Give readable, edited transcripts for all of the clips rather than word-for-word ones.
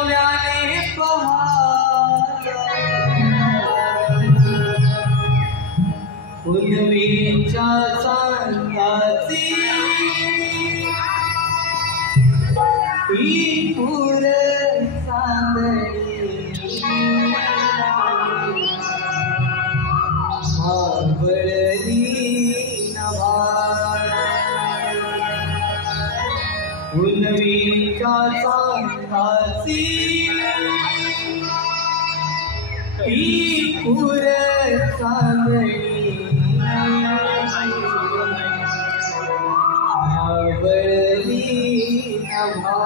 नव्याने पहाता पुनवीच्या चांदाची ही पूर चांदणी मावळली नभा पुनवीच्या चांदाची ही पूर चांदणी मावळली नभा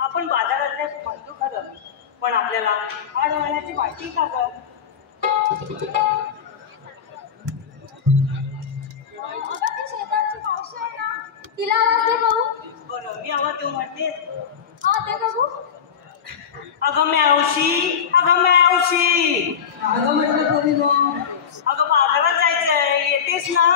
आपण बाजारातल्या म्हणतो खरं, पण आपल्याला आड वाहण्याची माहिती का ग? शेताची मावशी आहे ना, तिला आवाज दे बघू. बरं, मी आवाज देऊ म्हणते. हा दे बघू. अगं मावशी, अगं मावशी. अगं म्हटलं कोणी अगं बाजारात जायचंय, येतेस ना?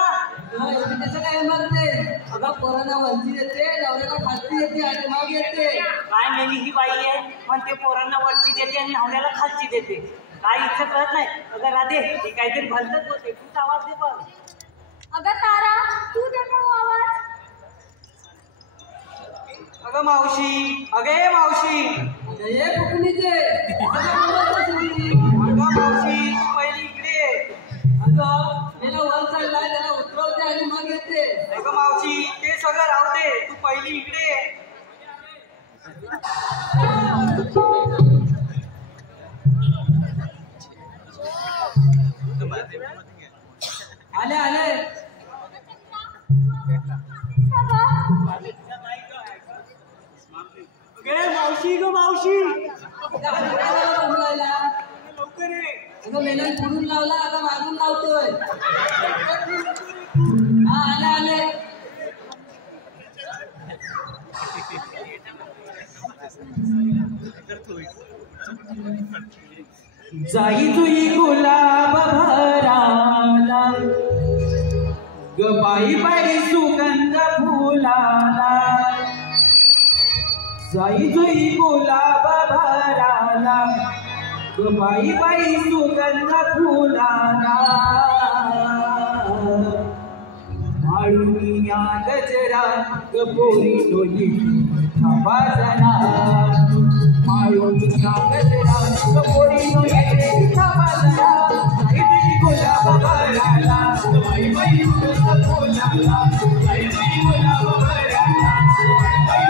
त्याचं काय म्हणते? अगं पोरांना वरची येते, नवऱ्याला खालची येते आणि मग येते. काय मेली ही बाई आहे, म्हणते पोरांना वरची देते आणि नवऱ्याला खालची देते. काय इच्छा कळत नाही. अगं राधे, हे काहीतरी भलतच होते. तूच आवाज दे बघ. अगं तारा, तू दे बघू आवाज. अगं मावशी, अगे मावशी. ये फुकणीचे. अगं मावशी, तू पहिली इकडे. अगं त्याला वर चढलाय, त्याला उतरवते आणि मग येते. अगं मावशी, ते सगळं राहू दे, तू पहिली इकडे. आले आले मावशी ग मावशी बोलायला लवकर ये. अगं मेलन पुढून लावला आता मागून लावतोय हा आले आले जाई तुई गुलाब भराला ग बाई बाई सुगंध फुलाला जाई तुई गुलाब भराला ग बाई बाई सुगंध फुलाला माळुनिया गजरा ग पोरी डोली थांबा जरा माळुनिया गजरा ग पोरी डोली थांबा जरा जाई तुई गुलाब भराला ग बाई बाई सुगंध फुलाला जाई तुई गुलाब भराला ग बाई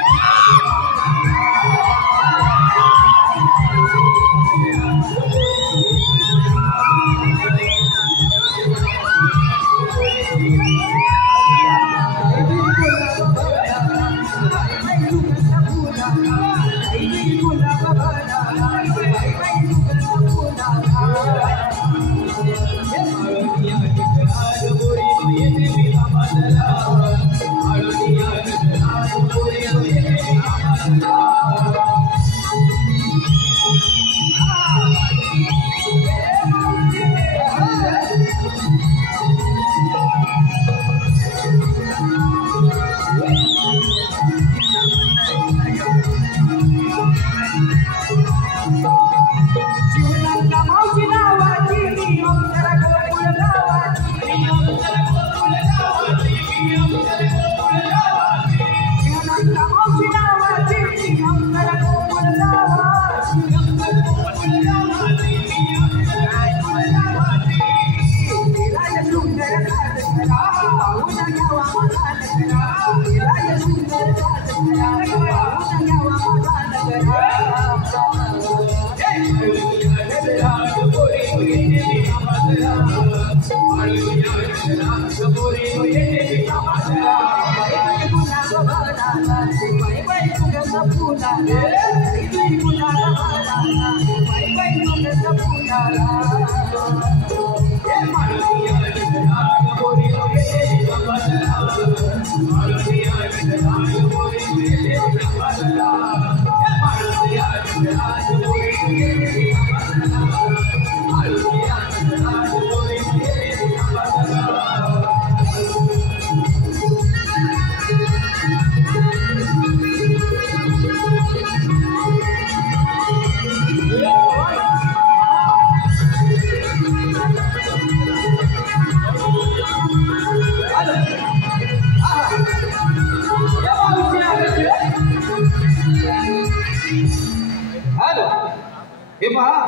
हे पहा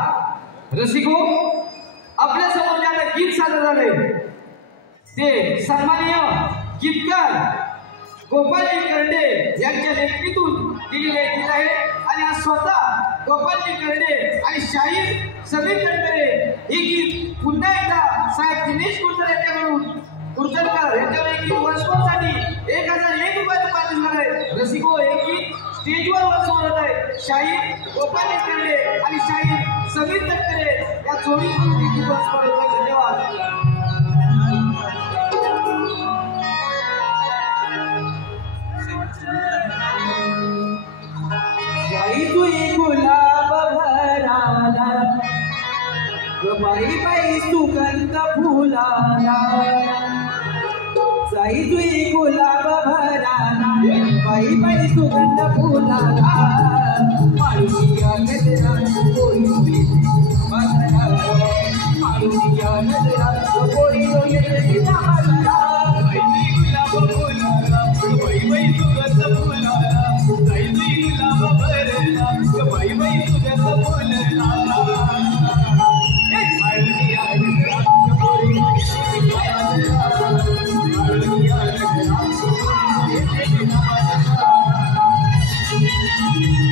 रसिको आपल्या समोर जे आता गीत सादर झाले ते सन्माननीय गीतकार गोपालजी कर्डे यांच्या लेखणीतून दिलेले गीत आहे आणि आज स्वतः गोपालजी कर्डे आणि शाहीर समीर तटकरे हे गीत पुन्हा एकदा साहेब दिनेश कुलकर यांच्याकडून कुलकरकर यांच्यापैकी वर्षभरसाठी 1001 रुपयाचं पारितोषिक आहे. रसिको हे गीत स्टेजवर वर्षभर आहे. शाहीर गोपालजी कर्डे आणि शाहीर समीर तटकरे या जोडीतून गीत वर्षभर होतं. धन्यवाद. जाई तुई गुलाब भराला बाई बाई सुगंध फुलाला जाई तुई गुलाब भराला बाई बाई सुगंध फुलाला माळुनिया गजरा पोरी डोली थांबा जरा माळुनिया गजरा पोरी डोली थांबा जरा बाई गुलाब फुलाला बाई बाई सुगंध फुलाला जाई तुई गुलाब भराला बाई बाई सुगंध फुलाला Thank you.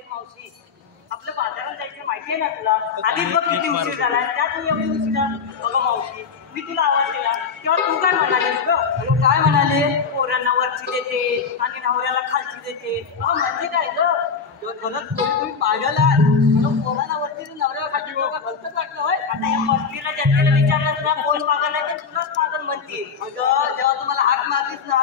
आपल्या बाजारात जायचं माहितीये ना तुला आधीच बघ किती उशीर झाला त्यात मी एवढी उशिरा बघा मावशी मी तुला आवाज दिला तेव्हा तू काय म्हणालीस ग काय म्हणाले पोरांना वरची देते आणि नवऱ्याला खालची देते म्हणजे काय ग खरंच तुम्ही पागल आहात पोराला वरती नवऱ्याला खाली भलतच वाटलं होय आता या मस्तीला जनतेला विचारलं ना कोण पागल आहे तर तुलाच पागल म्हणतील अगं जेव्हा तुम्हाला हाक मारलीस ना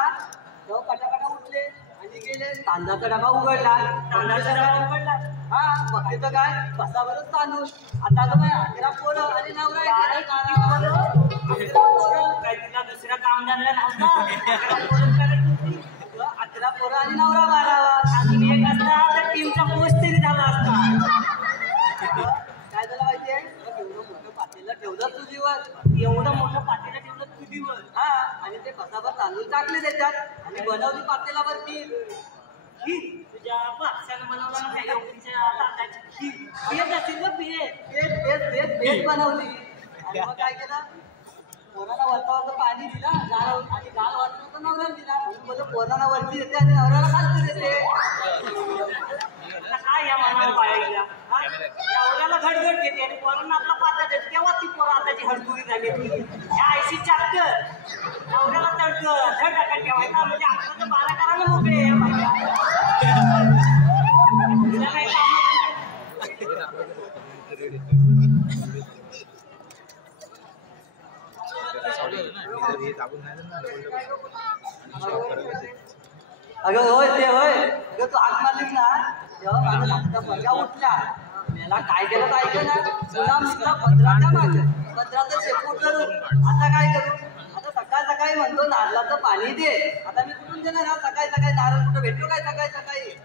तेव्हा पटापटा उठले आणि गेले तांदळाचा डबा उघडला तांदळाचा डबा उघडला हा बघते तर काय बसावरच तांदूळ आता तर बाई 11 पोरं आणि नवरा आहे. 11 पोरं काय तुला दुसरा कामधंदा नव्हता 11 पोरं आणि नवरा मारावा अजून एक असता तर टीमचा पोस्ट तरी झाला असता काय झालं माहितीये एवढं मोठं पातेलं ठेवलं चुलीवर एवढं मोठं पातेलं ठेवलं चुलीवर हा आणि ते बसावर तांदूळ टाकले त्याच्यात आणि बनवली पातेल्यावरती खीर तुझ्या बादशाने बनवला ना त्या एवढीच्या ताटाची खीर भेट असेल ना भेट बनवली आणि मग काय केलं पोराला वरचा पाणी दिला गाळ आणि गाळ वरचा होता नवऱ्याला दिला म्हणून बोललो पोराला वरती देते आणि नवऱ्याला खालती देते काय या मनावर बाळगल्या नवऱ्याला घडघड देते आणि पोरांना आपला पाता देते तेव्हा ती पोरं आताची हडकुरी झाली या आयशी चापट नवऱ्याला धड टाकत ठेवायचा म्हणजे आता तर 12 करायला मोकळे या बाईला तिला काही काम अगं होय ते होय अगं तू हाक मारलीस ना तेव्हा माझा धाकटा पोरगा उठला मला काय केलं काय केलं तुला मित्र पत्राच्या मागे पत्राचं शेपूट करून आता काय करू आता सकाळी म्हणतो नारळाचं पाणी दे आता मी कुठून देणार ना सकाळी नारळ कुठं भेटलो काय सकाळी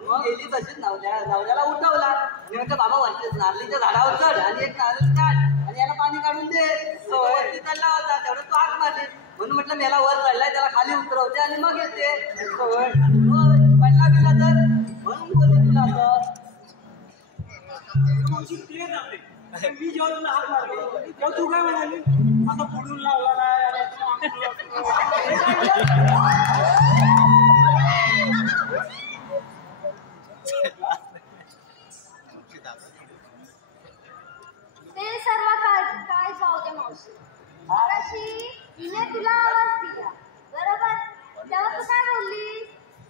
मग गेली तशीच नवऱ्याला उठवला आणि म्हटलं बाबा वरती नारळीच्या झाडावर चढ आणि एक नारळ काढ आणि याला पाणी काढून दे तो वरती चढला होता तेवढं तू हाक मारली म्हणून म्हटलं मेला वर चढलाय त्याला खाली उतरवते आणि मग येते पडला बिला तर म्हणून बोलते तुला असं मी जेव्हा तुला हात मारले तेव्हा तू काय म्हणाली आता पुढून लावला नाही ते सर्व काय जाऊ दे मावशी मगाशी हिने तुला आवाज दिला बरोबर तेव्हा तू काय बोलली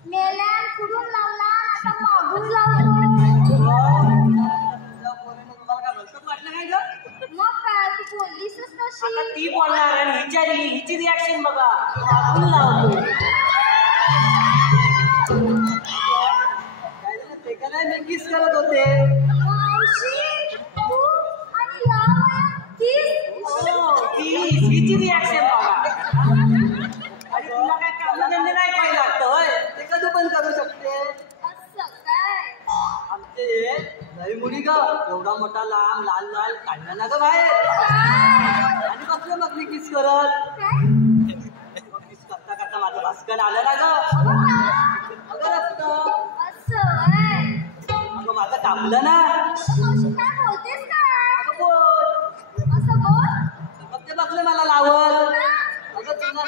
मेल्या पुढून लावला आता मागून लावतो तुम्हाला काय भलतंच वाटलं काय ग मग काय तू बोललीसच आता तशी ती बोलणार आणि हिची रिॲक्शन बघा मागून लावतो काय झालं ते का नाही मी किस करत होते मावशी तू आणि या वयात हिची रिॲक्शन बघा आणि तुला काय कामधंदे नाही काय काय लागतं होय ते कधी पण करू शकते असं काय आमचे लई मुली ग एवढा मोठा लांब लाल काढला ना ग बाहेर काय आणि बसलो मग मी किस करत काय किस करता माझं भास्कर आलं ना ग अगं रक्त असं आहे अगं माझं कापलं ना मावशी काय बोलतेस काय अगं बोल असं बोल मग ते बसले मला लावत अगं तुला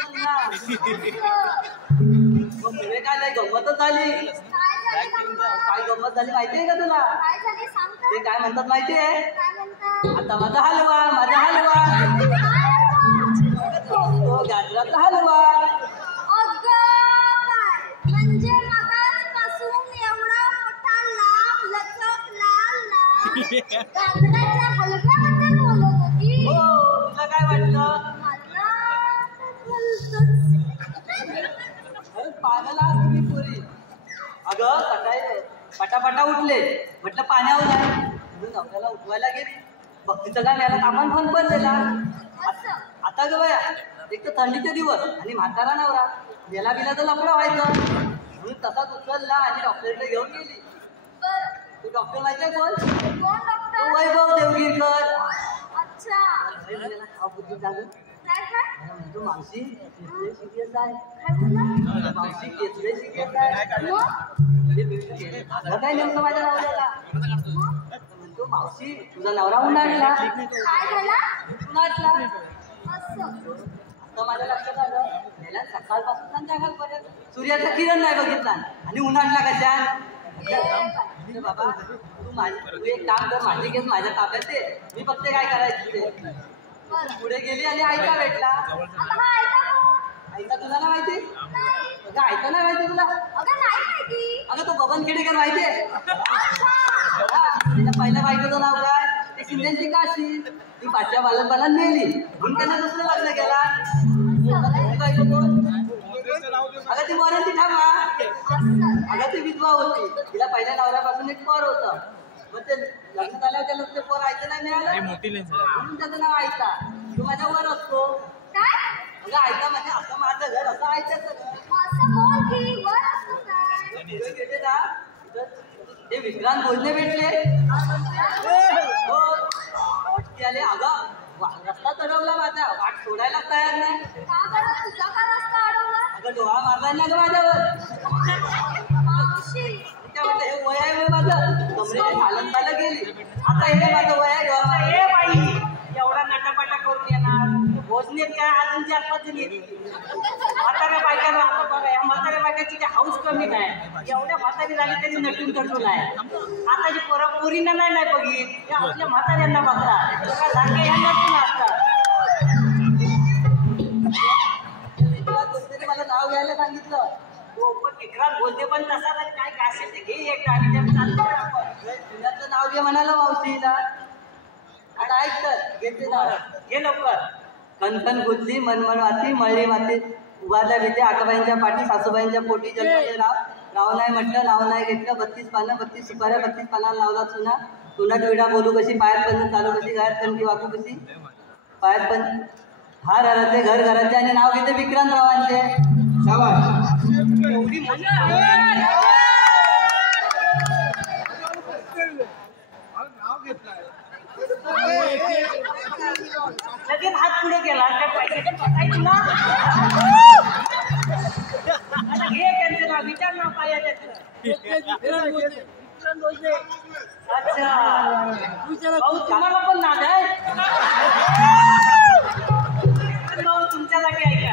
मग पुढे काय नाही गंमतच झाली काय गंमत झाली माहितीये का तुला काय झाले सांग तर. ते काय म्हणतात माहितीये काय म्हणतात आता माझा हलवा तो गाजराचा हलवा अगं काय म्हणजे मगाचपासून एवढा मोठा लांब लचक लाल गाजराच्या हलव्याबद्दल बोलत होती हो तुला काय वाटलं अरे पागल आहात तुम्ही पोरी अगं सकाळी पटापटा उठले म्हटलं पाण्यावर आहे म्हणून नवऱ्याला उठवायला गेली भक्तीचं गाणं याला कामान फोन पण दिला आता ग बया एक तर थंडीचे दिवस आणि म्हातारा नवरा गेला बिला तर लफडा व्हायचं म्हणून तसाच उचलला आणि डॉक्टरकडे घेऊन गेली बरं तू डॉक्टर माहिती आहे कोण कोण तो डॉक्टर वैभव देवगिरकर अच्छा हा बुद्धी जागं. काय काय म्हणतो मावशी केसले सिरियस आहे. काय बोलला मावशी केसले सिरियस आहे. मग झालं काय नेमकं माझ्या नवऱ्याला? मग म्हणतो मावशी तुझा नवरा उन्हाळला. काय झाला उन्हाळला. असं आता माझ्या लक्षात आलं याला सकाळपासून संध्याकाळपर्यंत सूर्याचा किरण नाही बघितला आणि उन्हाळला कशा बाई. बाबा तू एक काम कर माझी केस माझ्या ताब्यात दे मी फक्त काय करायचं ते बरं पुढे गेली आणि आयता भेटला. आता हा ऐका कोण? आयता तुला नाही माहिती? नाही अगं आयता नाही माहिती तुला? अगं नाही माहिती अगं तो बबन खेडेकर माहितीये? अच्छा तिच्या पहिल्या बायकोचं नाव काय? ती शिंदेची काशी. ती पाचव्या बालपणात नेली म्हणून त्यानं दुसरं लग्न केला. ती बायको कोण? अगं ती वॉरंटी थांबा. अगं ती विधवा होती. तिला पहिल्या नवऱ्यापासून एक पोर होतं. मग ते लग्न झाल्यावर त्याला ते पोर ऐकलं नाही मिळालं म्हणून त्याचं नाव ऐका. तो माझ्या वर असतो. काय अगं ऐका म्हणजे असं माझं घर असं ऐकायचं घर. असं बोल की वर असं काय तिथे गेले ना तिथं ते विक्रांत भोजने भेटले. हो ते आले. अगं रस्ता चढवला माझा वाट सोडायला तयार नाही. का बरं तुझा का रस्ता अडवला अगं डोळा मारला ना ग माझ्यावर. मावशी काय म्हणलं हे वय आहे वय माझं कमरेची हालत झालं गेली. आता हे माझं वय आहे डोळा. ए बाई एवढा नटापटा करून येणार भोजनेत काय अजून 4-5 जण येतील. म्हाताऱ्या बायकाला आता बघा या म्हाताऱ्या बायकाची काही हाऊस कमी नाही. एवढ्या म्हातारी झाली तरी नटून तटून आहे. आता जी पोरं पोरींना नाही बघित या आपल्या म्हाताऱ्यांना बघतात. का धाके ह्या नटून असतात. कोणतरी मला नाव घ्यायला सांगितलं. हो पण विक्रांत बोलते पण तसा तर काय असेल ते घे एक आणि त्यात चालतं आपण. पुण्याचं नाव घे म्हणाला मावशीला. आता ऐक तर घेते नाव. घे लवकर. कणकण गुजली मनमन वाती मळली माती उभारल्या भीती आकाबाईंच्या पाठी सासूबाईंच्या पोटी जन्मले राव. नाव नाही म्हटलं नाव नाही घेतलं. 32 पानं 32 सुपाऱ्या 32 पानाला लावला चुना. तोंडात विडा बोलू कशी पायात पण चालू कशी गायत कणकी वाकू कशी पायात पण हार हराचे घर घराचे आणि नाव घेते विक्रांतरावांचे. शाबास. एवढी मजा लगेच हात पुढे केला त्या पैशाची काय तुला आता घे त्यांचं नाव विचार नाव काय आहे त्याचं. अच्छा भाऊ तुम्हाला पण नाद आहे. भाऊ तुमच्यासाठी ऐका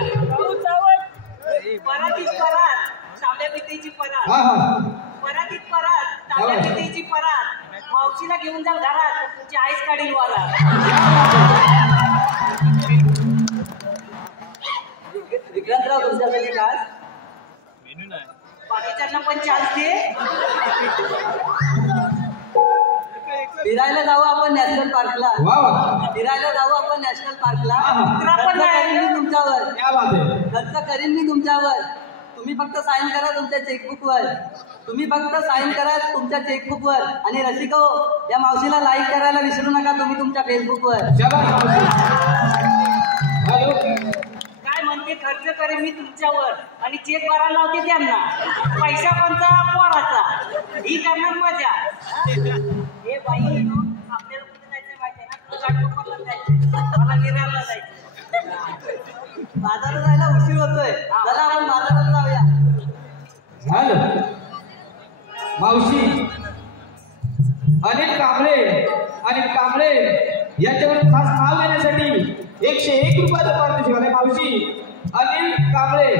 परातीत परात तांब्या पितेची परात. हा हा परातीत परात तांब्या पितेची परात मावशीला घेऊन जाल घरात तुमची आईस काढील वारा. विक्रांतराव तुमच्यासाठी काय बाकीच्यांना पण चालते. फिरायला जाऊ आपण नॅशनल पार्कला. वा वा. फिरायला जाऊ आपण नॅशनल पार्कला. पण खर्च करीन मी तुमच्यावर. क्या बात आहे. खर्च करीन मी तुमच्यावर. तुम्ही फक्त साईन करा तुमच्या चेकबुकवर. तुम्ही फक्त साईन करा तुमच्या चेकबुकवर. आणि रसिको या मावशीला लाईक करायला विसरू नका तुम्ही तुमच्या फेसबुकवर. शाबास मावशी. हॅलो. काय म्हणते खर्च करेन मी तुमच्यावर आणि चेक भरायला लावते त्यांना. पैसा कोणता पोराचा ही करणार मजा. हे बाई आपल्याला कुठे जायचं माहिती आहे ना. घाटकोपरला जायचं मला गिरायला जायचं. बाजारात जायला उशीर होतोय. चला आपण बाजारात जाऊया. झालं. मावशी अनिल कांबळे आणि कांबळे याच्यावर खास नाव घेण्यासाठी 101 रुपयाचं पारितोषिक आहे. मावशी अनिल कांबळे.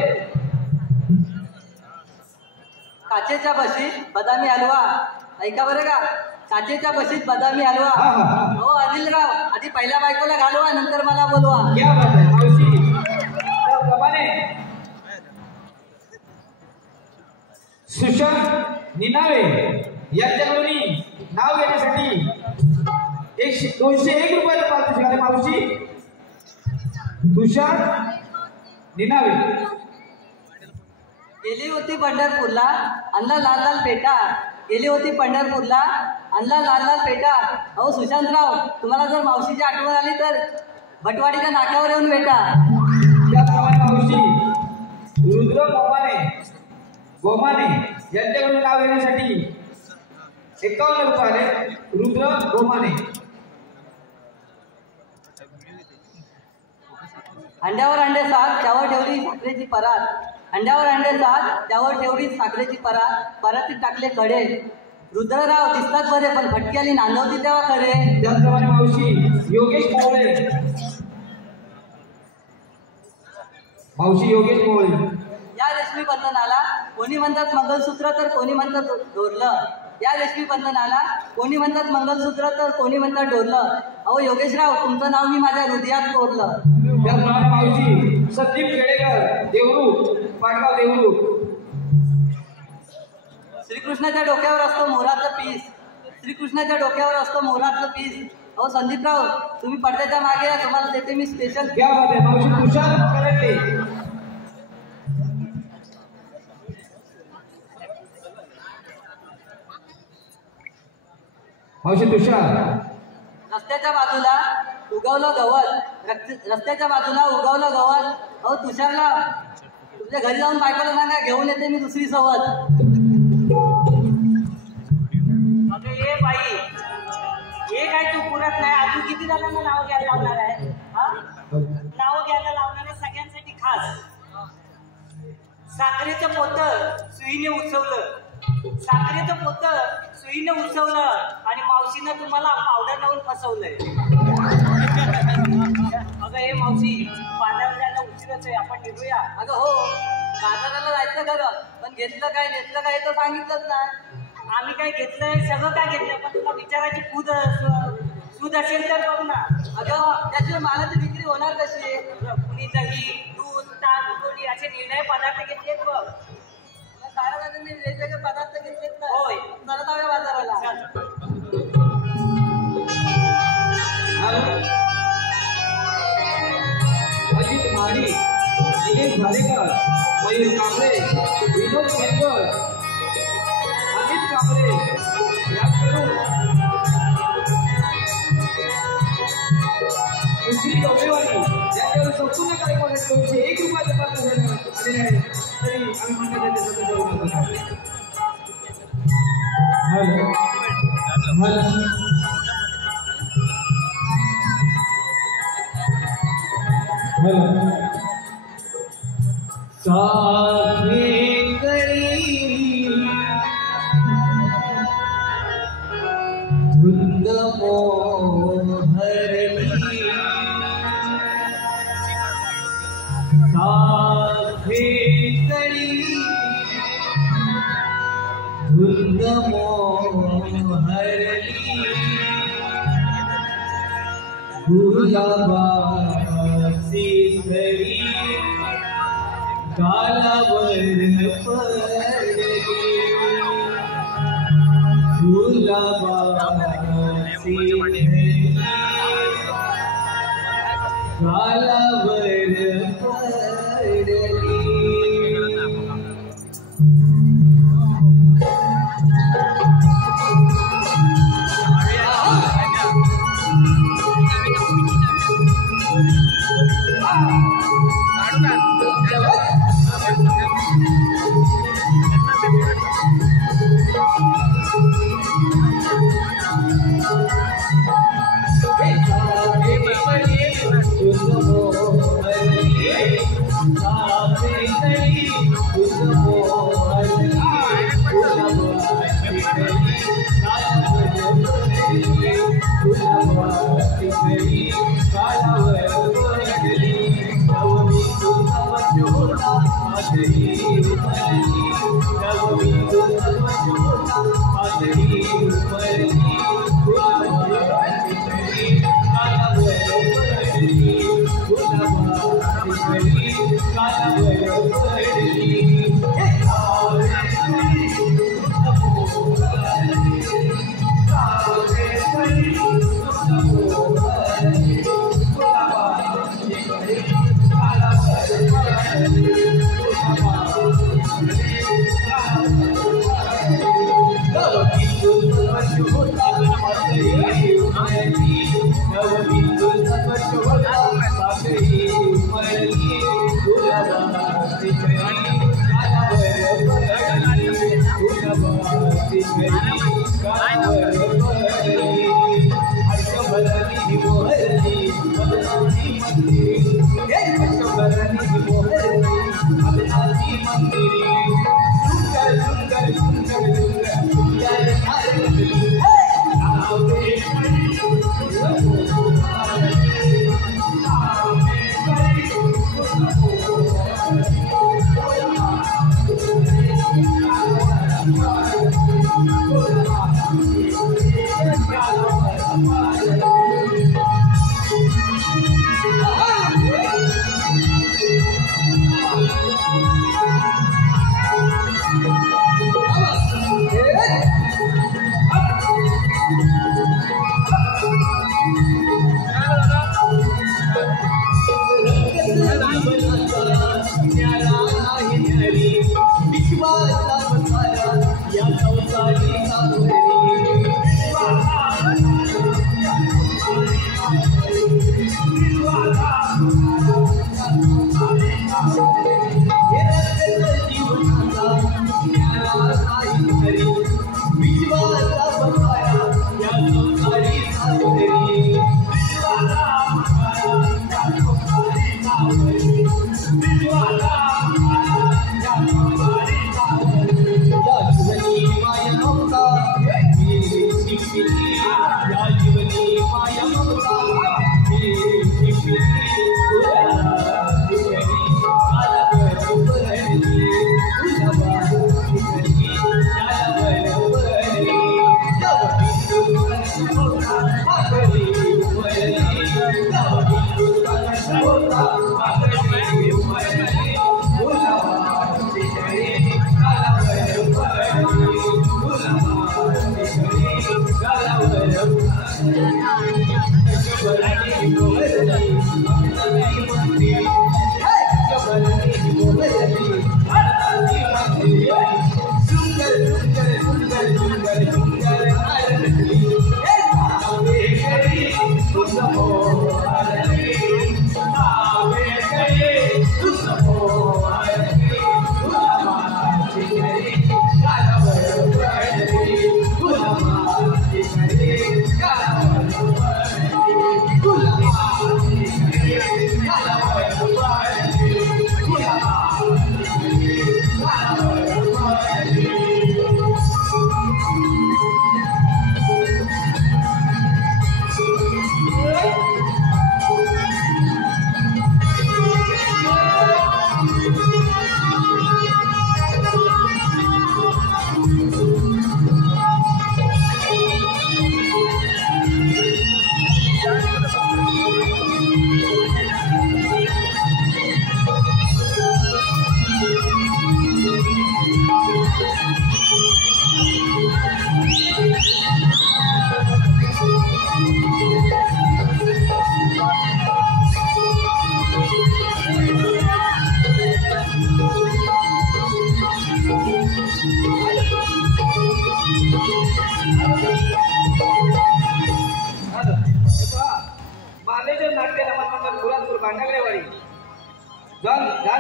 काचेच्या बशीत बदामी हलवा. ऐका बरं का काचेच्या बशीत बदामी हा, हलवा. हा, हा. हो अनिलराव आधी पहिल्या बायकोला घालवा नंतर मला बोलवा. क्या बात आहे मावशी. त्याप्रमाणे सुशांत निनावे यांच्याकडून नाव घेण्यासाठी 201 रुपयाचं पारितोषिक आहे. मावशी सुशांत निनावे. गेली होती पंढरपूरला आणला लाल लाल पेटा. गेली होती पंढरपूरला आणला लाल लाल पेटा. अहो सुशांतराव तुम्हाला जर मावशीची आठवण आली तर भटवाडीच्या नाक्यावर येऊन भेटा. त्याप्रमाणे मावशी रुद्र गोमाने यांच्याकडून नाव घेण्यासाठी 51 रुपये आले. रुद्र गोमाने. अंड्यावर अंडे सात त्यावर ठेवली साखरेची परात. अंड्यावर अंडे सात त्यावर ठेवली साखरेची परात. परातीत टाकले खडे. रुद्रराव दिसतात बरे पण फटकी आली नांदवती तेव्हा खरे. त्याचप्रमाणे मावशी योगेश मोळे. मावशी योगेश मोळे. या रेशमी बंधनाला कोणी म्हणतात मंगलसूत्र तर कोणी म्हणतात डोरलं. या रेशमी बंधनाला कोणी म्हणतात मंगलसूत्र तर कोणी म्हणतात डोरलं. अहो योगेशराव तुमचं नाव मी माझ्या हृदयात कोरलं. त्याचप्रमाणे मावशी संदीप खेडेकर देवरू पाटगाव देवरू. श्रीकृष्णाच्या डोक्यावर असतो मोराचं पीस. श्रीकृष्णाच्या डोक्यावर असतो मोराचं पीस. अहो संदीपराव तुम्ही पडद्याच्या मागे या तुम्हाला देते मी स्पेशल. क्या बात आहे मावशी तुषार करंटे. मावशी तुषार. रस्त्याच्या बाजूला उगवलं गवत. रस्त्याच्या बाजूला उगवलं गवत. अहो तुषारला तुझ्या घरी जाऊन बायकोला सांगा घेऊन येते मी दुसरी सवत. अगं ये बाई हे काय तू पुरत नाही. अजून किती जणांना नाव घ्यायला लावणार आहे. हा नाव घ्यायला लावणार सगळ्यांसाठी खास. साखरेचं पोतं सुईने उचवलं. साखरेचं पोतं सुईने उचवलं आणि मावशीनं तुम्हाला पावडर लावून फसवलंय. अगं हे मावशी बाजारात जायला उशीरच आहे. आपण निघूया. अगं हो बाजाराला जायचं खरं पण घेतलं काय नेतलं काय तर सांगितलंच नाही. आम्ही काय घेतलंय सगळं काय घेतलंय पण तुला विचारायची सूद असेल तर बघ ना. अगं त्याशिवाय मालाची विक्री होणार कशी. कुणी दही दूध ताक कोणी असे निर्णय पदार्थ घेतलेत बघ. साऱ्या वेगवेगळे पदार्थ घेतलेत ना. होय चला जाऊया बाजाराला. अजित माडी दिनेश भालेकर मयूर कांबळे विनोद केंकर अमित कांबळे याकडून दुसरी गौरेवाडी यांच्यावर संपूर्ण कार्यक्रमासाठी 1 रुपयाचं पात्र आलेले आहे. तरी आम्ही म्हणतात त्याचे सतत जाऊन हॅलो धुंद मोहरली धुंद मोहरली गुलाबाची घरी गालावर पडली. गुलाबाची घरी गालावर पडली. Hey!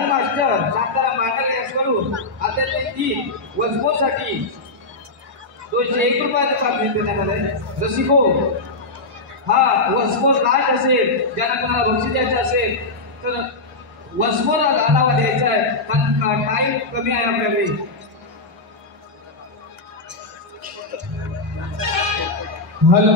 मास्टर सातारा मांडल यासकडून आता त्यांची वजबोसाठी 201 रुपयाचा प्राप्त देण्यात आलाय. रसिको हा वजबो लाट असेल, ज्यांना कोणाला बक्षीस द्यायचं असेल तर वजबोला आलावा द्यायचा आहे. कारण टाईम कमी आहे आपल्याकडे. हॅलो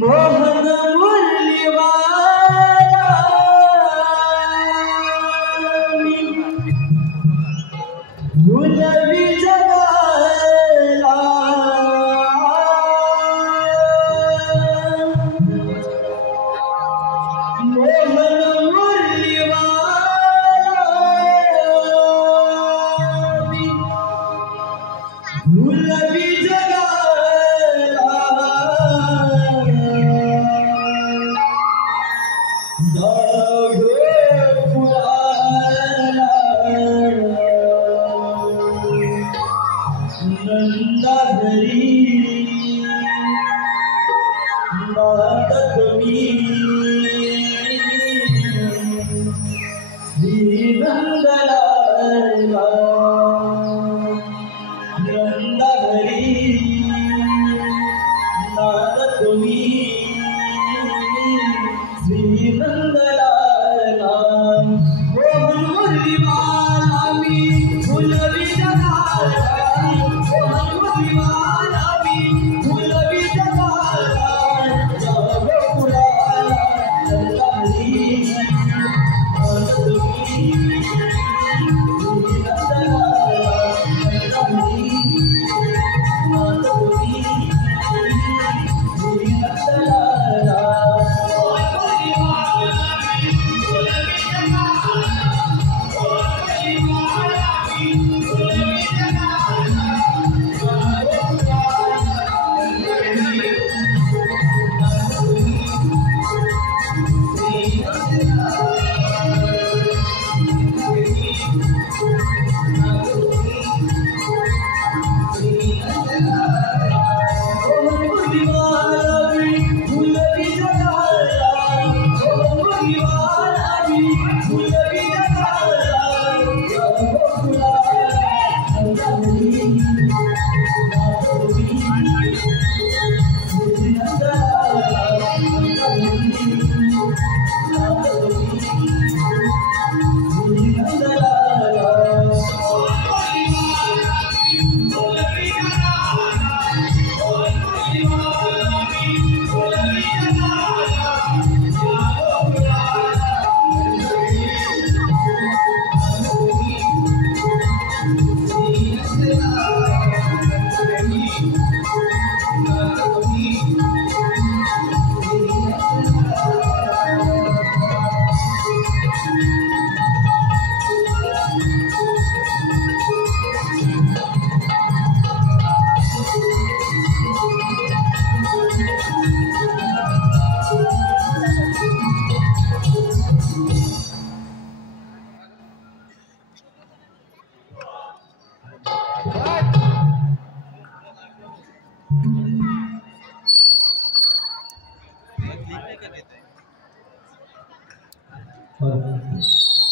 मोहन मुरलीवाला गुलाबी जगाला मोहन मुरलीवाला गुलाबी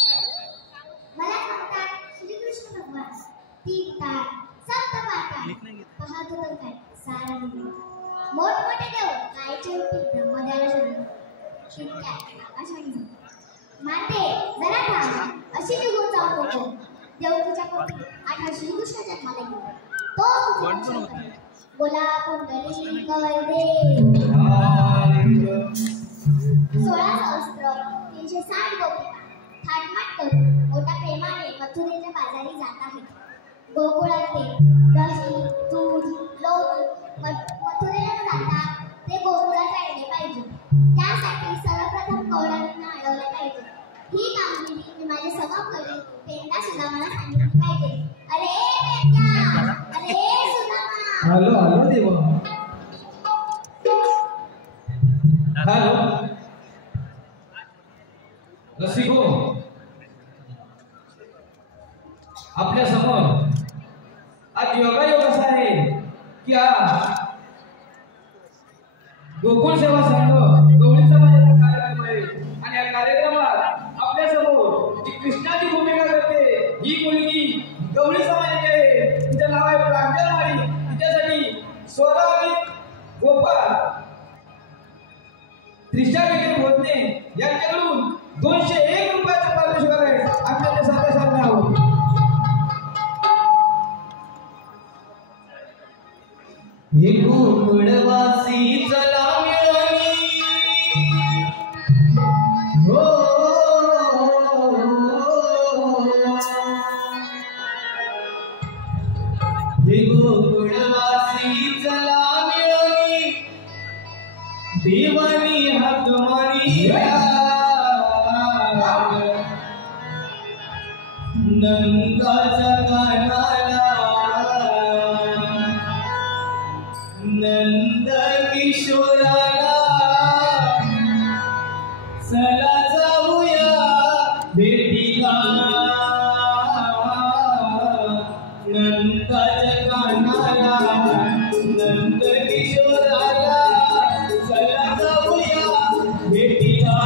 मला सांगतात श्रीकृष्ण भगवान तीन तार सप्त पाता पाहत होतं काय सारा मोठमोठे देव कायचे होते ब्रह्मदेवाला शरण शिवकाय आकाशाने माते जरा थांब अशी निघून जाऊ नको देव तुझ्या पोटी आठवा श्रीकृष्ण जन्माला येईल तो बोला पुंडलिक वरदे 16 सहस्त्र 360 गोपिका थाटमाट करून मोठ्या प्रेमाने मथुरेच्या बाजारी जात आहेत गोकुळात ते दही दूध लोणी मथुरेला जाता ते गोकुळात आणले पाहिजे त्यासाठी सर्वप्रथम कौरवांना अडवले पाहिजे ही कामगिरी मी माझ्या सभापती पेंडा सुदामाला सांगितली पाहिजे अरे पेंडा अरे सुदामा हॅलो हॅलो देवा हॅलो रसिको आपल्या समोर आज योगायोग असा आहे की गोकुळ सेवा संघ गवळी समाजाचा कार्यक्रम आहे आणि या कार्यक्रमात आपल्या समोर जी कृष्णाची भूमिका ही मुलगी गवळी समाजाची आहे. तिचं नाव आहे प्रांजलवाडी. तिच्यासाठी स्वरा आणि गोपाल त्रिशा विखे भोसले यांच्याकडून 201 रुपयाचं पारितोषिक आहे. आपल्याला साध्या सामने आहोत. हे गोकुळवासी चला मिळून हो हे गोकुळवासी चला मिळून देवानी हातमानी नंदाच्या कानाला नंद किशोराला चला जाऊया भेटीला नंदाच्या कानाला नंद किशोराला चला जाऊया भेटीला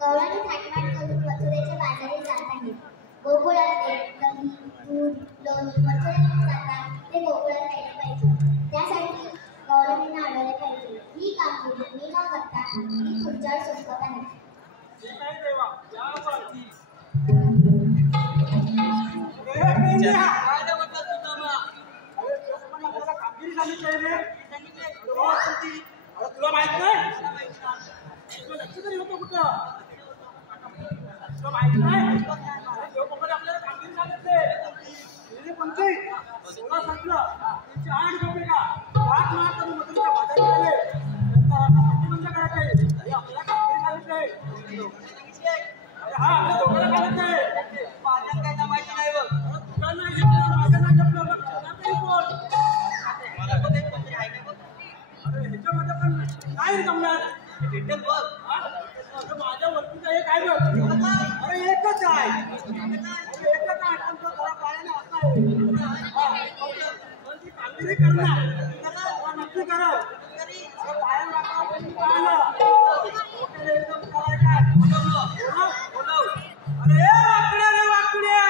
गौरांनी थाटमाट करून मथुरेच्या बाजारी जात आहेत. गोकुळात दही, दूध, लोणी मथुरेला जातात ते गोकुळात राहिले पाहिजे. त्यासाठी गौरांना अडवले पाहिजे. ही कामगिरी मी न करता मी तुमच्यावर सोपवत आहे. तुला माहित नाही लक्ष तरी होतं कुठं तुला माहित नाही आपल्याला कामगिरी सांगितले पंचई 16 संपलं 8 रुपये का 8 मार्च आणि मधुरच्या बाजारी झाले नंतर करायचे आपल्याला कामगिरी सांगितले हा आपल्या दोघांना काढत नाही माझ्या काय माहिती नाही बघ तुला नाही घेतलं माझ्या नाही घेतलं कोण मला पण एक पंचई आहे का अरे ह्याच्यामध्ये पण नाही जमणार डिटेल बघ माझ्या वरतीचा एक आहे बघ अरे एकच आहे एकच आहे पण तो थोडा पायाने असा आहे पण ती कामगिरी करणार नक्की करा पाया एकदम करायचं अरे वाकड्या रे वाकड्या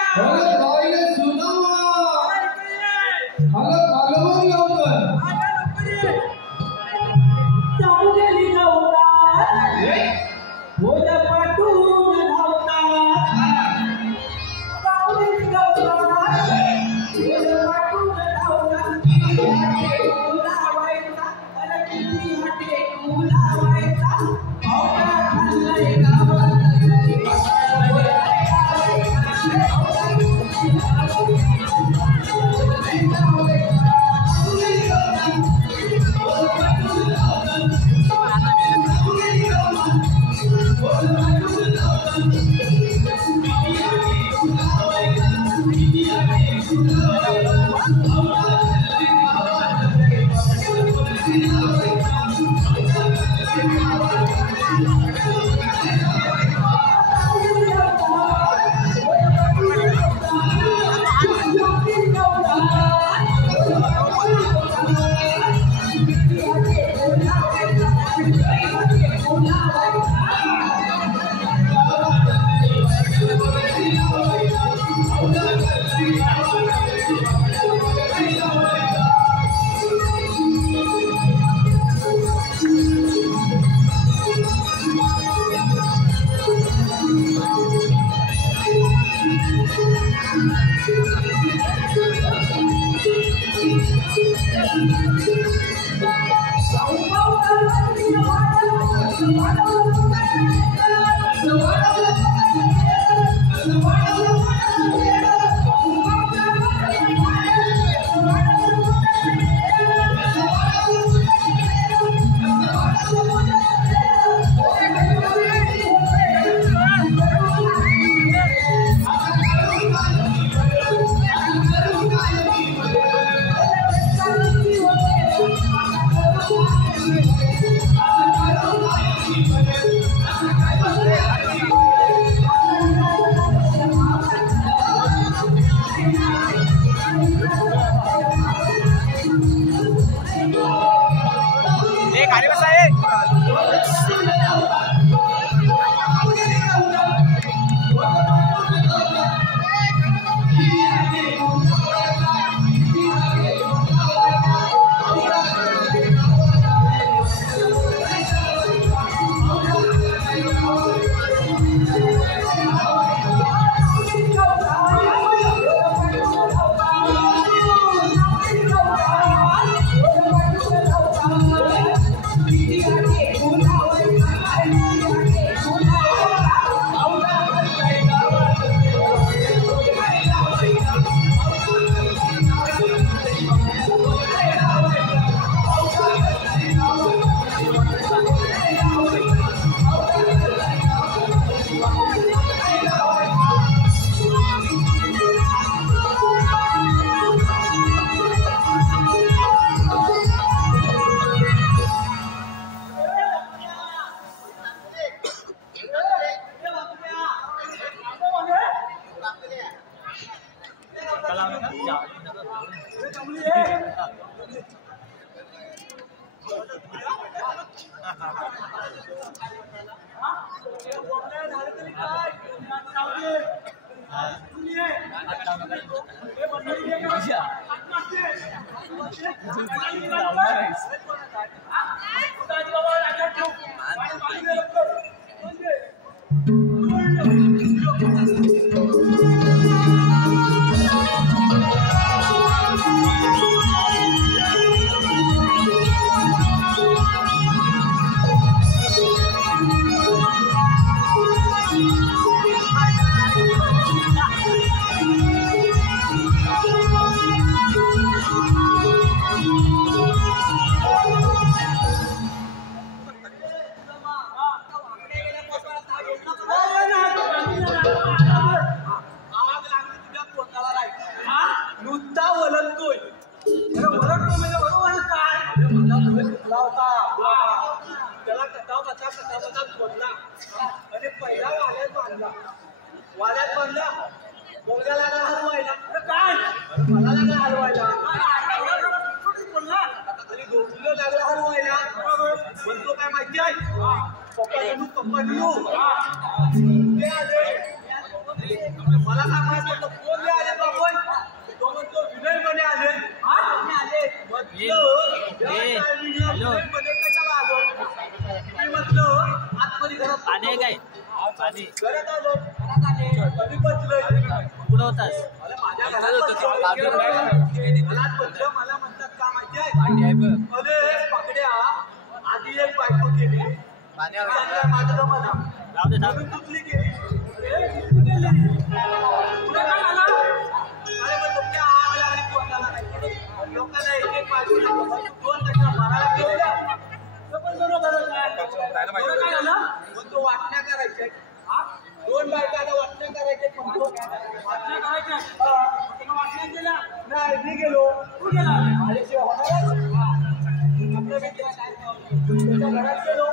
घरात गेलो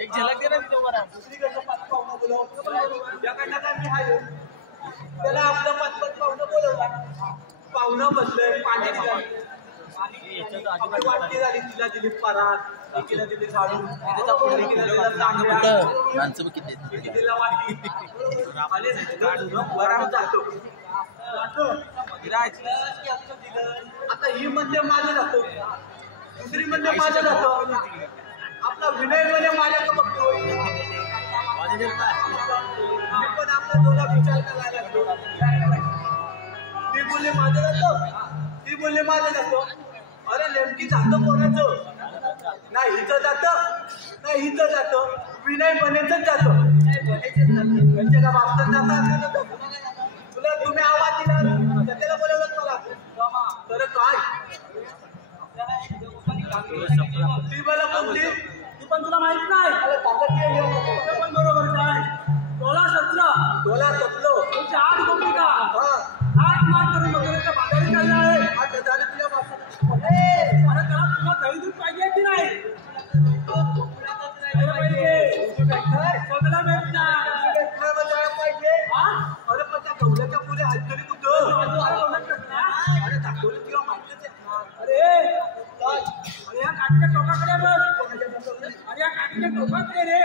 एक झलक दे ना तिथे उभा राहा. दुसरीकडचं पाच पाहुणं बोलवलं त्याकडनं काय मी आहे त्याला आपलं पाच पाहुणं बोलवला. पाहुणं बसलंय पाणी दिलं आपली वाटणी झाली. तिला दिली परात, एकीला दिली झाडू, एकीला दिला चांगल्या, एकीला वाटी बराबर जातो. आता ही म्हणजे माझं जातो, दुसरी म्हणजे माझं जातो. आपला विनय म्हणजे माझ्याकडे बघतोय. मी पण आपल्या दोघा विचार करायला लागलो. ती बोलली माझं जातो, ती बोलली माझं जातो. अरे नेमकी जातं कोणाचं? नाही हिचं जातं, नाही हिचं जातं. विनय बनेचंच जातं. म्हणजे का बापचं जातं तुला तुम्ही आवाज दिला त्याला बोलवलं मला तर काय ती मला बोलली ती पण तुला माहित नाही. पण बरोबर काय 16-17 तुमची 8 गोपी का 8 मार करून वगैरे बाजारी चालला आहे. आता झालं तुझ्या बापाचं अरे त्याला तुला दही दूध पाहिजे की नाही? सगळं भेटणार पाहिजे. अरे पण त्या गवल्याच्या पुढे हात तरी कुठं? अरे दाखवलं किंवा माहितीच आहे. अरे या काठीच्या टोकाकडे बघ. अरे या काठीच्या टोकाकडे रे.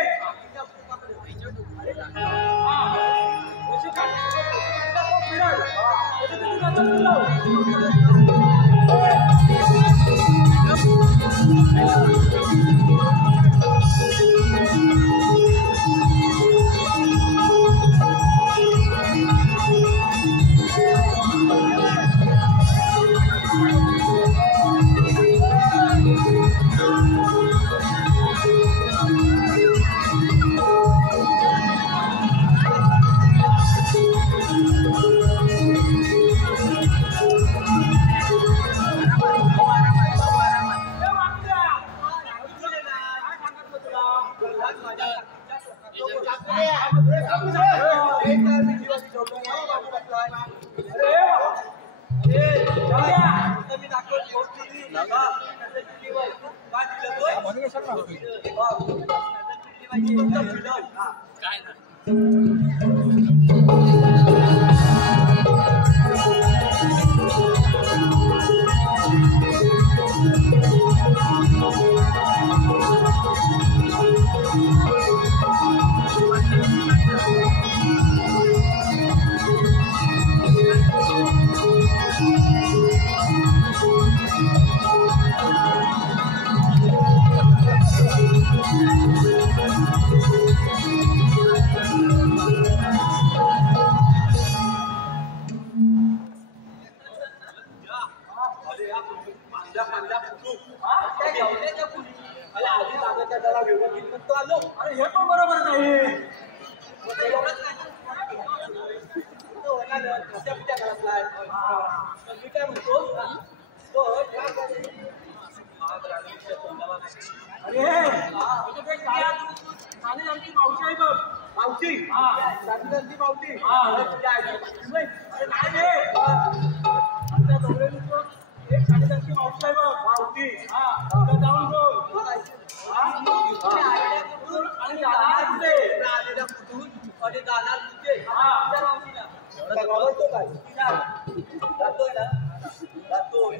अरे हे पण बरोबर नाही. मी काय म्हणतो अरे साधी मावशी आहे बघ. मावशी साधी मावशी अरे नाही रे आमच्या डोंगरेली एक साडेसातची मावशी आहे बघ. मावशी जाऊन बघ. आणि जाणार कुठे? आलेल्या कुठून आणि जाणार कुठे? जातोय ना जातोय.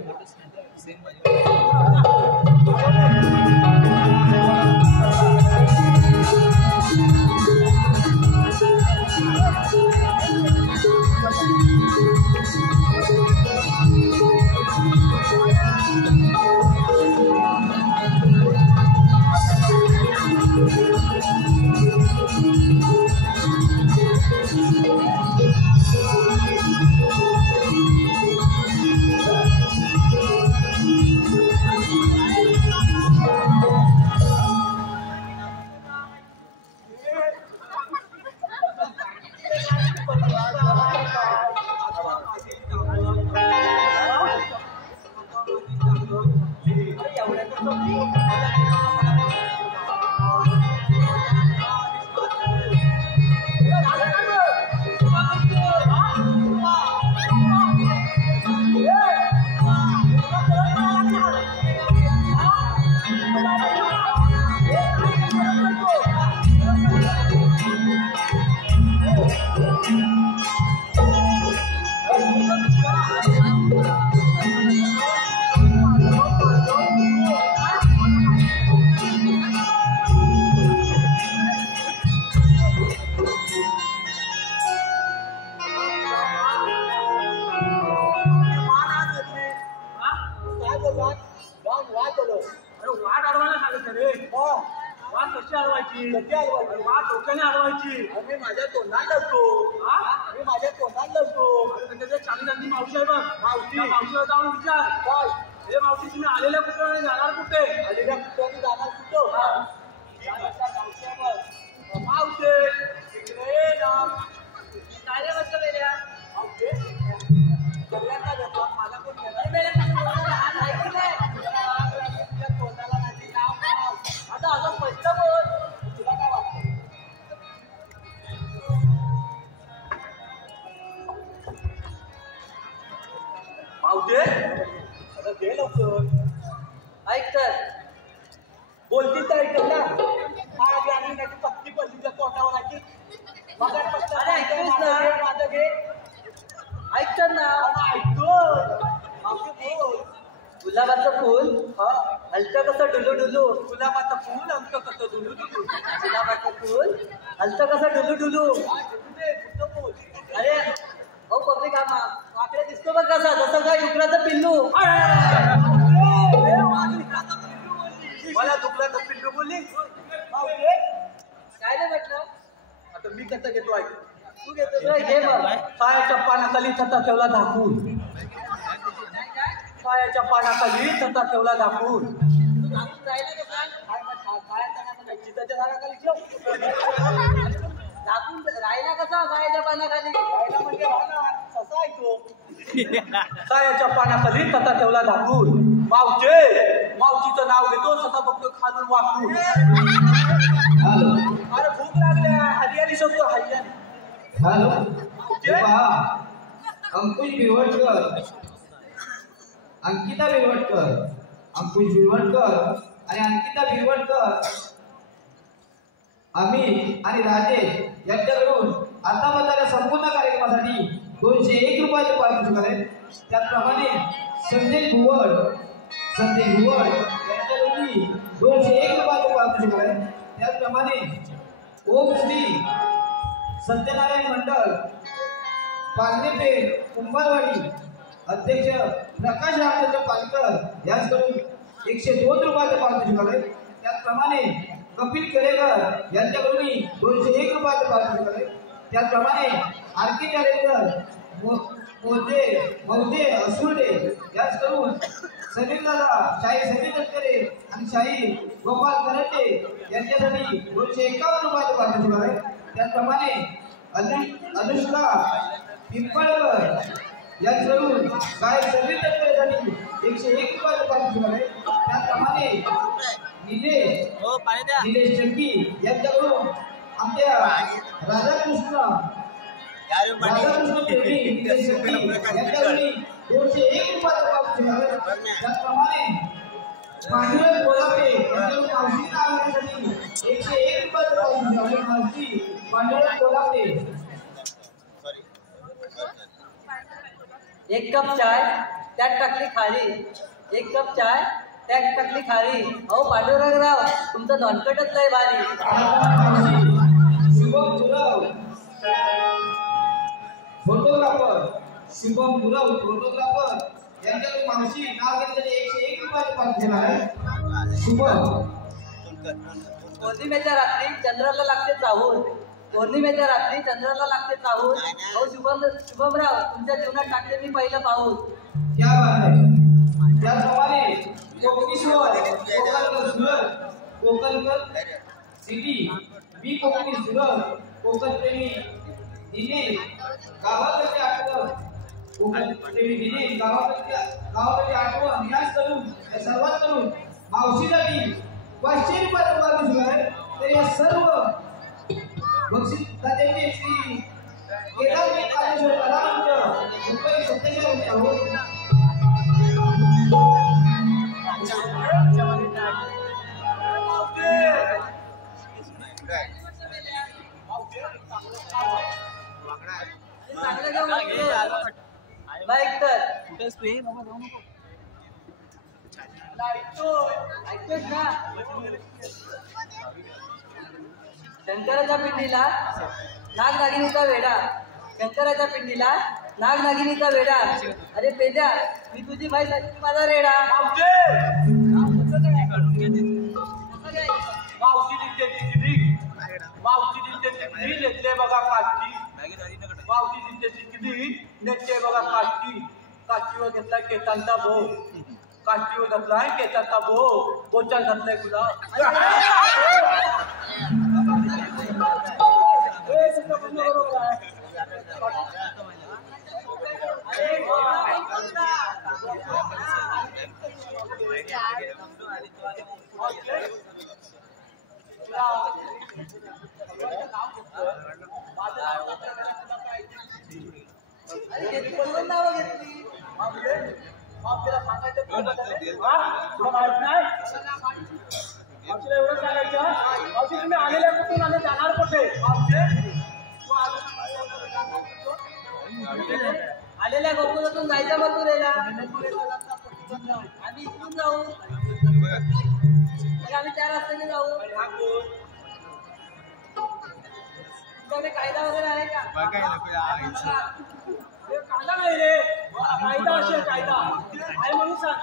अडवायचं रे वाट कशी अडवायची वाट डोक्याने अडवायची मी माझ्या तोंडात लढतो मी माझ्या तोंडात लढतो त्याच्या चांगली मावशी आहे बघ मावशीला जाऊन विचार हे मावशी तुम्ही आलेल्या कुठे आणि जाणार कुठे आलेल्या कुठे आणि जाणार कुठं मावशे इकडे ना काय रे बच्चा बेल्या मावशे सगळ्यांना घेतो मला कोण तोंडाला नाही आता असं स्पष्ट बोल तुला काय वाटतं मावशे आता दे लवकर ऐक तर बोलती तर ऐकत ना आग लागली त्याची पत्ती पडली त्या तोंडावर आली अरे ऐकतोस ना? माझं घे ऐक तर ना ऐकतो मावशी बोल गुलाबाचं फूल हलतं कसं डुलू डुलू गुलाबाचं फूल अंक कसं डुलू डुलू गुलाबाचं फूल हलतं कसं डुलू डुलू कुठं बोल अरे हो पब्लिक आकडे दिसतो बघ कसा जसं काय डुकराचं पिल्लू मला दुखल्याचं पिल्लू बोलली काय नाही म्हटलं आता मी कसं घेतो ऐक तू घेतो घे मग पायाच्या पानाखाली छता ठेवला झाकून पायाच्या पानाखाली छता ठेवला झाकून तू झाकून राहिला कसा चिताच्या झाडाखाली ठेव झाकून राहिला कसा गायच्या पानाखाली राहिला म्हणजे राहणार कसा ऐकतो सायाच्या पानाखाली छता ठेवला झाकून मावशीचं नाव घेतो ससा फक्त खालून वाकून अरे भूक लागल्या हरियाली शब्द हरियाली हॅलो अंकुश भिवटकर अंकिता भिवटकर अंकुश भिवटकर आणि अंकिता भिवटकर अमित आणि राजेश यांच्याकडून आतापर्यंत संपूर्ण कार्यक्रमासाठी 201 रुपयाचे पारितोषिक आहे. त्याचप्रमाणे संदेश भुवड यांच्याकडून 201 रुपयाचे पारितोषिक आहे. त्याचप्रमाणे ओम श्री सत्यनारायण मंडळ पालनेपेठ कुंभारवाडी अध्यक्ष प्रकाश रामचंद्र पालकर यांच्याकडून 102 रुपयाचे पारितोषिक आहे. त्याचप्रमाणे कपिल केळेकर यांच्याकडून 201 रुपयाचे पारितोषिक आहे. त्याचप्रमाणे आरके डायरेक्टर मौजे असुर्डे यांच्याकडून सलीम दादा शाही सलीम तटकरे आणि शाही गोपाल करटे यांच्यासाठी 251 रुपयाचे पारितोषिक आहे. त्याचप्रमाणे अनुष्का पिंपळकर यांच्याकडून गायक सलीम तटकरेसाठी 101 रुपयाचे पारितोषिक आहे. त्याचप्रमाणे निलेश चंकी यांच्याकडून आमच्या राधाकृष्ण देवी निलेश चंकी यांच्याकडून 201 रुपयाचे पारितोषिक आहे. त्याचप्रमाणे पांडुरंग कोल्हापे यांच्याकडून मावशींना आणण्यासाठी 101 रुपयाचे पारितोषिक आहे. मावशी पांडुरंग कोल्हापे. एक कप चाय त्यात टाकली खाली एक कप चाय त्यात टाकली खाली अहो पांडुरंगराव तुमचं नॉनकटच लय भारी. शुभम गुरव फोटोग्राफर यांच्याकडून मावशी नाव घेतलेले 101 रुपयाचे पारितोषिक आहे. शुभम पौर्णिमेच्या रात्री चंद्राला लागते चाहूल पौर्णिमेच्या रात्री चंद्राला लागते चाहूल अहो शुभमराव तुमच्या जीवनात टाकले मी पहिलं पाऊल. क्या बात आहे. त्याचप्रमाणे कोकणेश्वर कोकणकर सिटी बी कोकणी सुरत कोकण प्रेमी दिनेश गावाकडचे आठवण कोकण प्रेमी दिनेश गावाकडचे आठवण याच करून या सर्वात करून मावशीसाठी 500 रुपयाचे पारितोषिक आहे. तर या सर्व बक्षीस दात्यांचे श्री केदार कालेश्वर कलामंच रुपये 47 बाईक तर ऐकतोस ना शंकराच्या पिंडीला नागनागिनीचा वेडा शंकराच्या पिंडीला नागनागिनीचा वेडा अरे पेद्या मी तुझी बाई माझा रेडा ते बघा काष्टीवर घेतलाय केसांचा भो काष्टीवर घातलाय केसांचा भो बोचान घातलाय गुलाब नावं घेतली आपल्याला सांगायचं तुला माहित नाही आमच्याला एवढं सांगायचं मावशी तुम्ही आलेल्या कुठून आले जाणार कुठे आलेल्या गोकुळातून जायचं मथुरेला आम्ही इकडून जाऊ मग आम्ही त्या रस्त्याने जाऊ तुमच्याकडे कायदा वगैरे आहे का कायदा नाही रे कायदा असेल कायदा आहे म्हणून सांग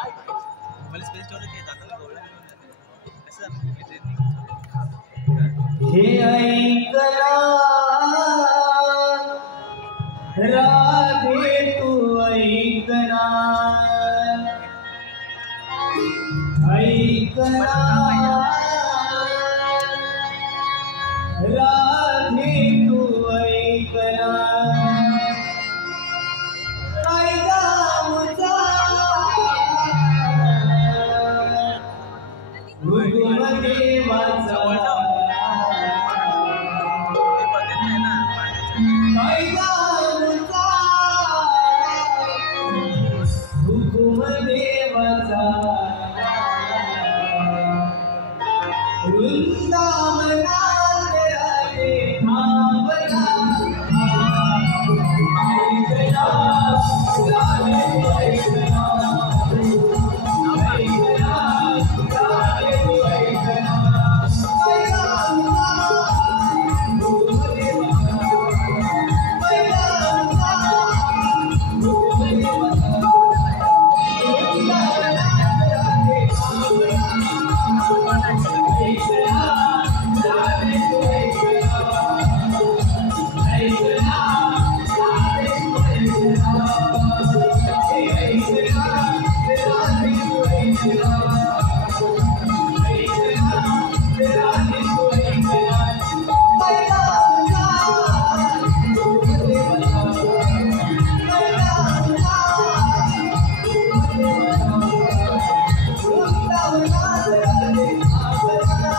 हे ऐकला राधे तू ऐकना ऐकना राधे तू ऐकना कायदा मुझा हुकुम देवाचा कायदा मुझा हुकुम देवाचा वृंदावनात राधे थांबला ऐकना राधे ऐकना ऐकना राधे ऐकना कायदा मुझा हुकुम देवाचा कायदा मुझा हुकुम देवाचा वृंदावनात राधे थांबला ऐकना राधे तू ऐकना ऐकना राधे तू ऐकना ऐकना राधे तू ऐकना ऐकना राधे तू ऐकना कायदा मुझा हुकुम देवाचा कायदा मुझा हुकुम देवाचा वृंदावनात राधे थांबला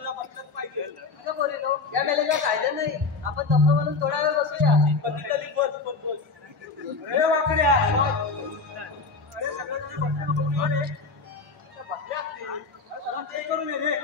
अगं बोलिलो या मेलेला कायदा नाही आपण तप्प म्हणून थोडा वेळ बसूया कधीतरी बस अरे वाकड्या अरे सगळ्यांनी बसले बघूया रे बसले असतील जरा ते करून ये रे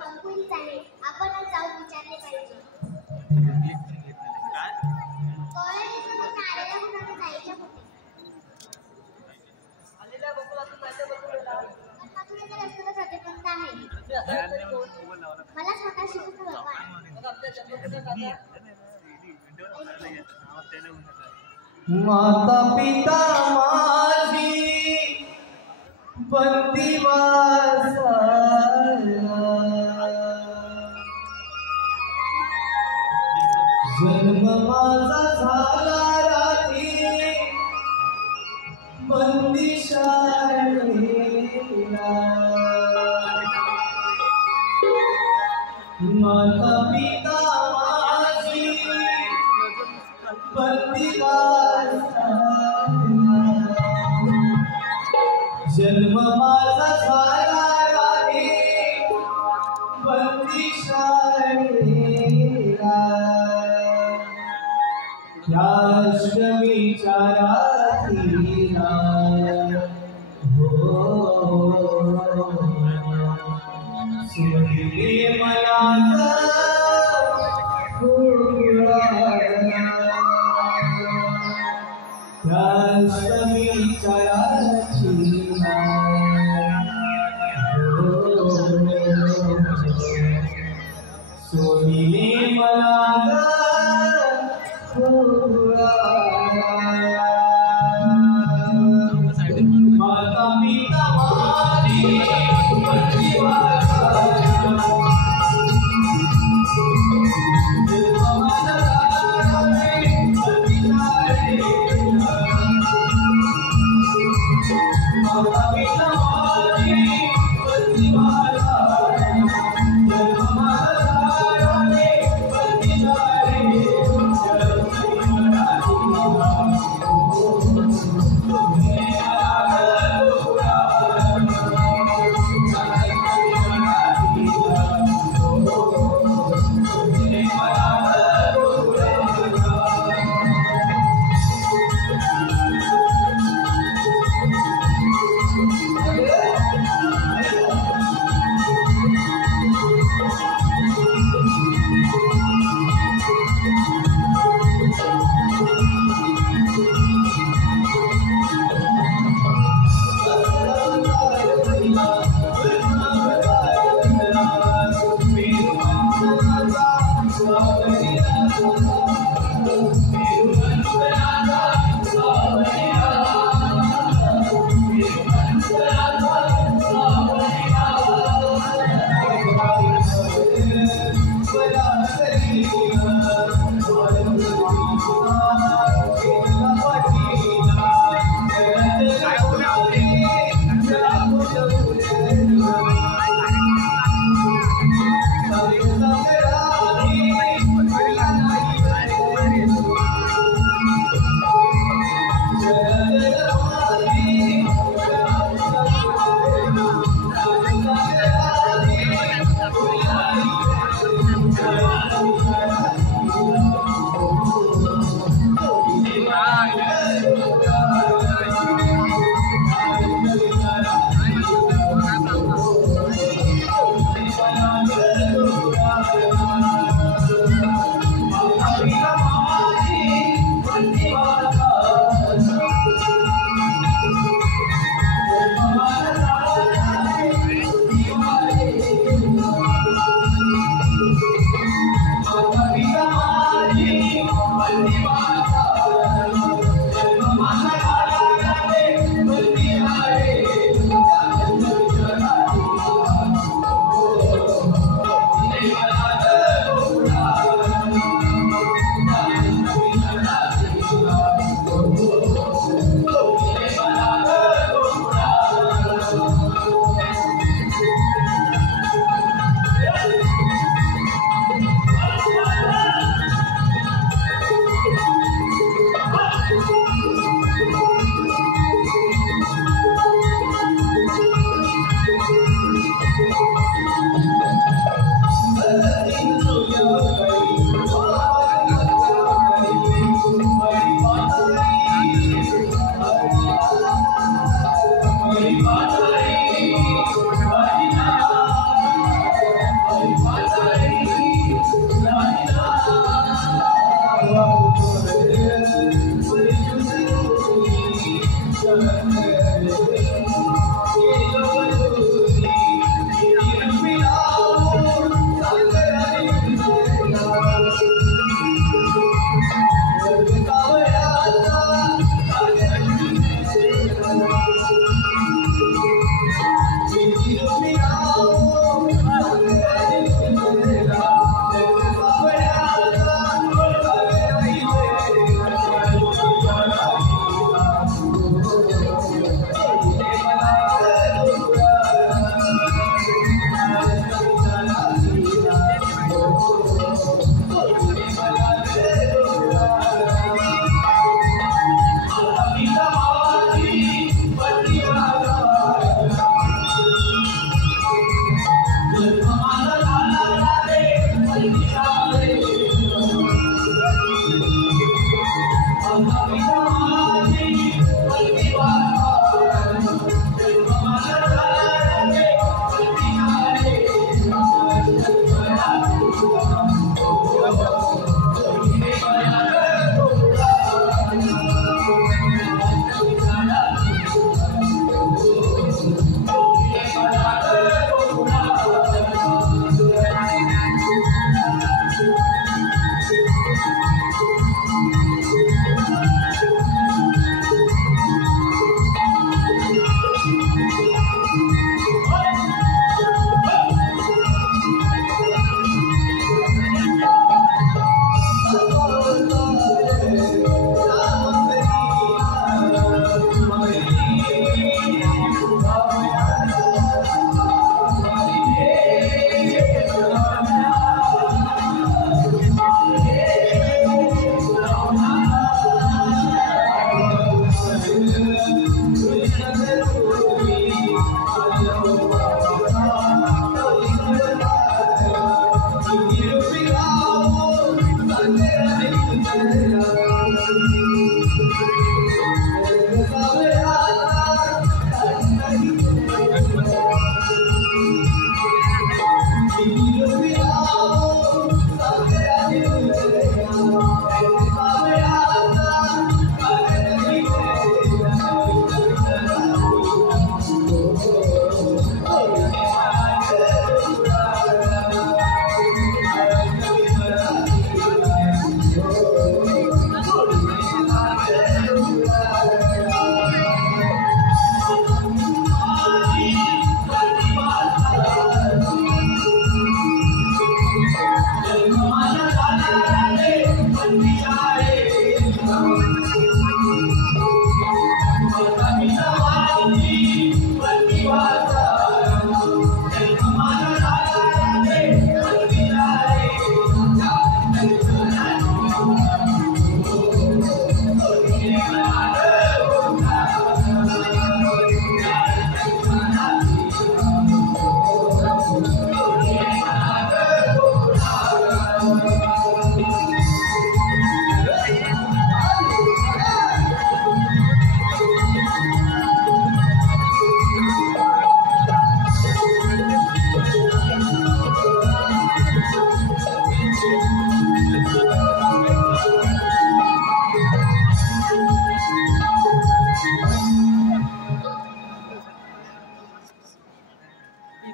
आपण जाऊन विचारले पाहिजे. जन्म कुठे झाला? माता पिता माझी बंदिवासाला जन्म माझा झाला रात्री बंदिशाळेला माता पिता माझी बंदिवासाला जन्म माझा झाला रात्री बंदिशाळेला या अष्टमीच्या रात्रीला सोडले मला या अष्टमीच्या रात्रीला सोडले मला माता पिता माझी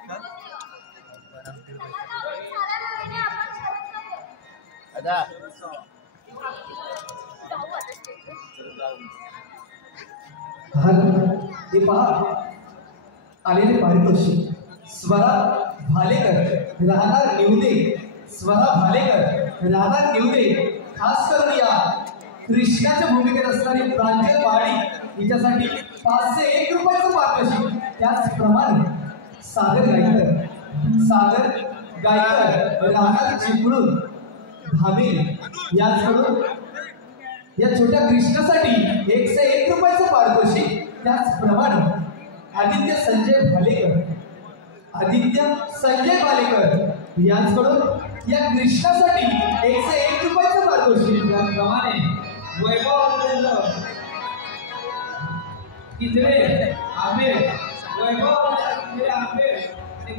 साऱ्या मुलीने आपण शरद करूया. जाऊ आता हे पहा आलेले पारितोषिक स्वरा भालेकर राहणार निवदे, स्वरा भालेकर राहणार निवदे. खास करून या कृष्णाच्या भूमिकेत असणारी प्रांजल पहाडी हिच्यासाठी 501 रुपयाचं पारितोषिक. त्याचप्रमाणे सागर गायकर राहणार चिपळूण भावे याचकडून या छोट्या कृष्णासाठी 101 रुपयाचं पारितोषिक. त्याचप्रमाणे आदित्य संजय भालेकर यांच्याकडून या कृष्णासाठी 101 रुपयाचं पारितोषिक. त्याचप्रमाणे वैभव किजळे आंबे, वैभव किजळे आंबे आणि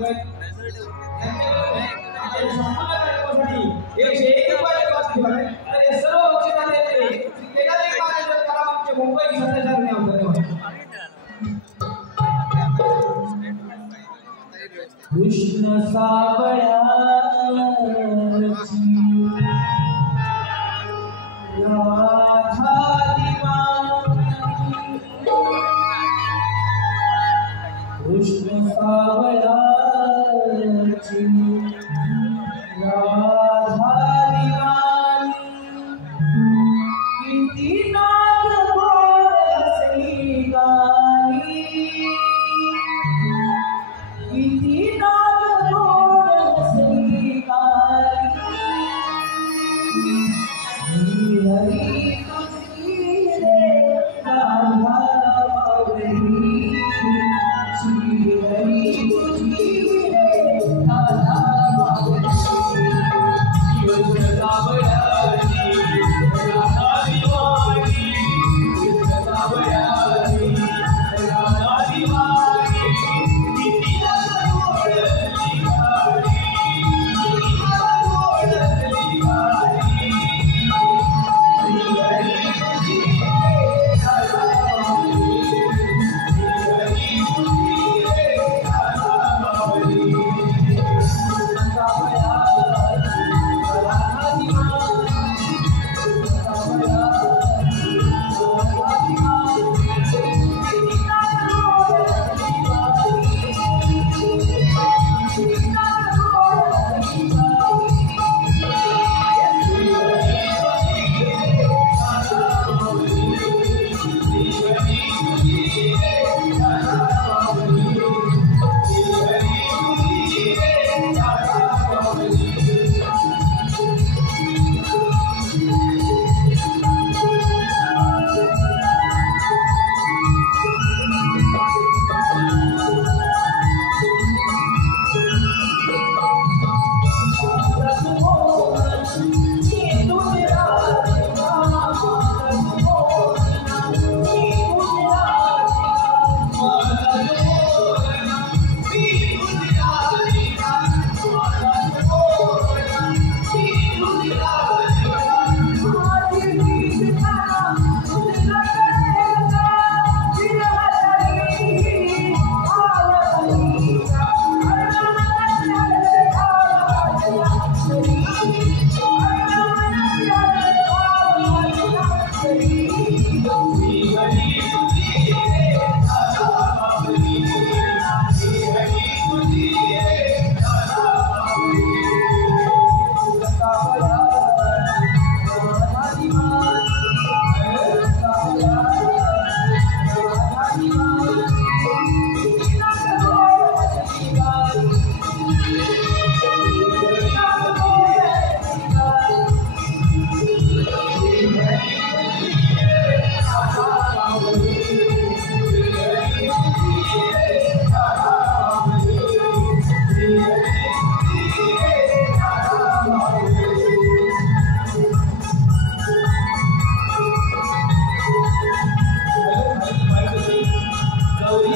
101 रुपयाचं पारितोषिक. हे सर्व बक्षिसांचे मुंबई संदेशाने कृष्ण सावळ्याची राधा दिवाणी, कृष्ण सावळ्याची राधा दिवाणी. किती नाग गोड हसली गाणी, किती नाग गोड हसली गाणी. हरी तुझी रे राधा बावरी, श्री हरी तुझी रे राधा बावरी. गौरी